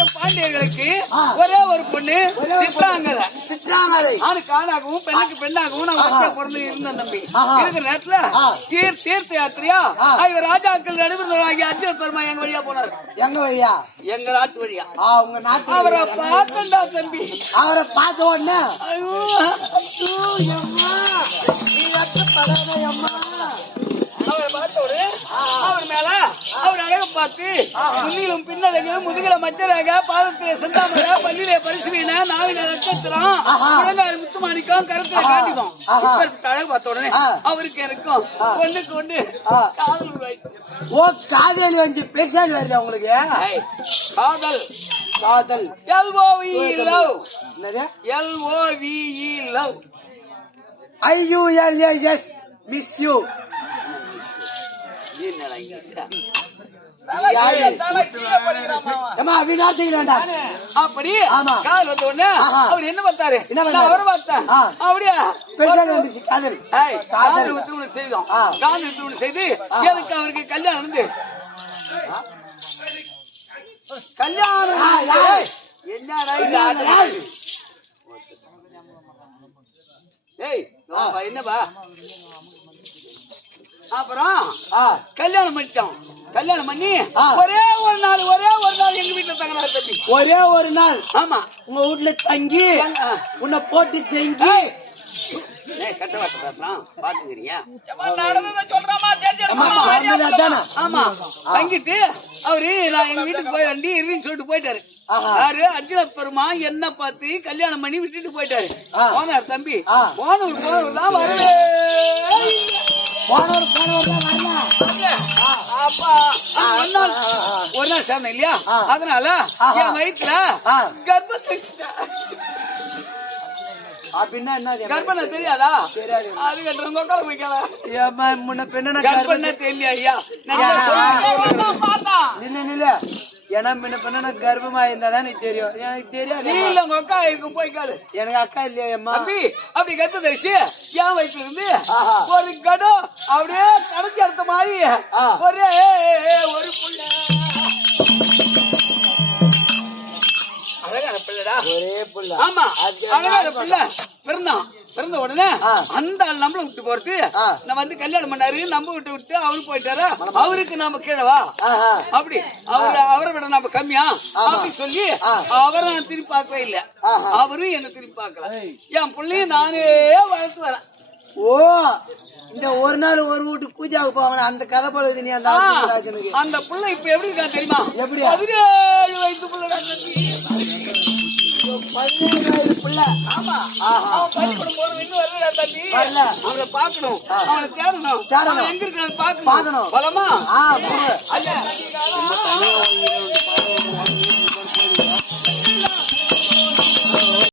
ஆயிரம் பாண்டியர்களுக்கு. ஒரே ஒரு பொண்ணு சித்ராங்கரை சித்ராங்கதை ஆணுக்கு ஆணாகவும் பெண்ணுக்கு பெண்ணாகவும் நான். ஒருத்தன் பிறந்து இருந்தேன் தம்பி. இருக்கிற நேரத்துல. தீர் தீர்த்த யாத்திரையா. ஆகிய ராஜாக்கள் நடுவர்களாகிய அர்ஜுன் பெருமா எங்க வழியா போனார் எங்க வழியா எங்க நாட்டு வழியா உங்க நாட்டு அவரை பார்த்தண்டா தம்பி அவரை பார்த்த உடனே ஐயோ நீ வெட்கப்படாத அம்மா அவரை பார்த்த உடனே அவர் மேல அவர் அழக பார்த்து முன்னிலும் பின்னழகு முதுகில மச்சராக பாதத்திலே செந்தாமர பல்லிலே பரிசுவீன நாவில நட்சத்திரம். முழங்காறு முத்துமாணிக்கம் கருத்துல. காட்டிக்கும். இப்பேற்பட்ட அழகு பார்த்த உடனே. அவருக்கு எனக்கும். ஒண்ணுக்கு ஒண்ணு. காதல். ஓ காதலி வந்து பெருசாலி வருது உங்களுக்கு காதல் காதல் L O V love L O V E love I U L A S miss you என்னடா இங்கிலீஷா? ஏமா வினாத்திகள் வேண்டாம் அப்படி. காதல் வந்த உடனே. அவர் என்ன பார்த்தாரு? அவரை பார்த்தேன். அப்படியா காதல் காதல். திருமணம் செய்தோம். காதல் திருமணம் செய்து அவருக்கு கல்யாணம் வந்து கல்யாணம்? என்னடா இது? ஏய் என்னப்பா அப்புறம் கல்யாணம் பண்ணிட்டோம். கல்யாணம் பண்ணி. ஒரே ஒரு நாள் ஒரே ஒரு நாள் எங்க வீட்டுல தங்கினார் தம்பி. ஒரே ஒரு நாள்? ஆமா. உங்க வீட்டுல தங்கி. உன்னை போட்டு தங்கி. தங்கிட்டு அவரு நான் எங்க வீட்டுக்கு போய் வண்டி இருன்னு சொல்லிட்டு போயிட்டாரு. யாரு? அர்ஜுன பெருமா என்ன பார்த்து கல்யாணம் பண்ணி விட்டுட்டு போயிட்டாரு. போனார் தம்பி. போனவர் போனவர் தான் வரவே போனவர் போனவர் ஒரு நாள் சேர்ந்தேன் இல்லையா. அதனால. என் வயிற்றுல. கர்ப்பத்தை. அப்படின்னா என்ன தெரியாதா. அது வைக்கல முன்ன பெண்ணு கர்ப்பனை தெரியல ஐயா. நில்ல நில்ல ஏன்னா முன்ன பெண்ணு கர்ப்பமா இருந்தா தான் எனக்கு தெரியும் எனக்கு தெரியாது நீ இல்ல உங்க அக்கா இருக்கும் போய் காலு எனக்கு அக்கா இல்லையா அம்மா தம்பி அப்படி கத்து தரிச்சு என் வயிற்றுல இருந்து. ஒரு கடம் அப்படியே கடைச்சி எடுத்த மாதிரி. ஒரே ஒரு புள்ள. அழகான பிள்ளைடா. ஒரே புள்ள. ஆமா. அது அழகான பிள்ளை. பிறந்தான். பிறந்த உடனே ஆ. அந்த ஆள் நம்மள விட்டு போறது. நம்ம வந்து கல்யாணம் பண்ணாரு. நம்ம விட்டு விட்டு அவரு போயிட்டாரா. அவருக்கு நாம கீழவா. அப்படி. அவரு அவரை விட நம்ம கம்மியா? அப்படி சொல்லி. அவரை நான் திரும்பி பார்க்கவே இல்ல. ஆஹா. அவரும் என்ன திரும்பி பார்க்கல. என் பிள்ளையும் நானே வளர்த்து வரேன். ஓ இந்த ஒரு நாள் ஒரு வீட்டு பூஜாவுக்கு போவாங்க அந்த கதை பழுது நீ அந்த அந்த புள்ள இப்ப எப்படி இருக்கா தெரியுமா எப்படி? பதினேழு வயசு தம்பி. பதினேழு புள்ள ஆமா. அவன் பள்ளிக்கூடம் போறது இன்னும் தம்பி வரல. அவனை ஆ. அவனை தேடணும் தேடணும். அவன் எங்க இருக்கான்னு பார்க்கணும் பார்க்கணும். பலமா ஆ. ஐயா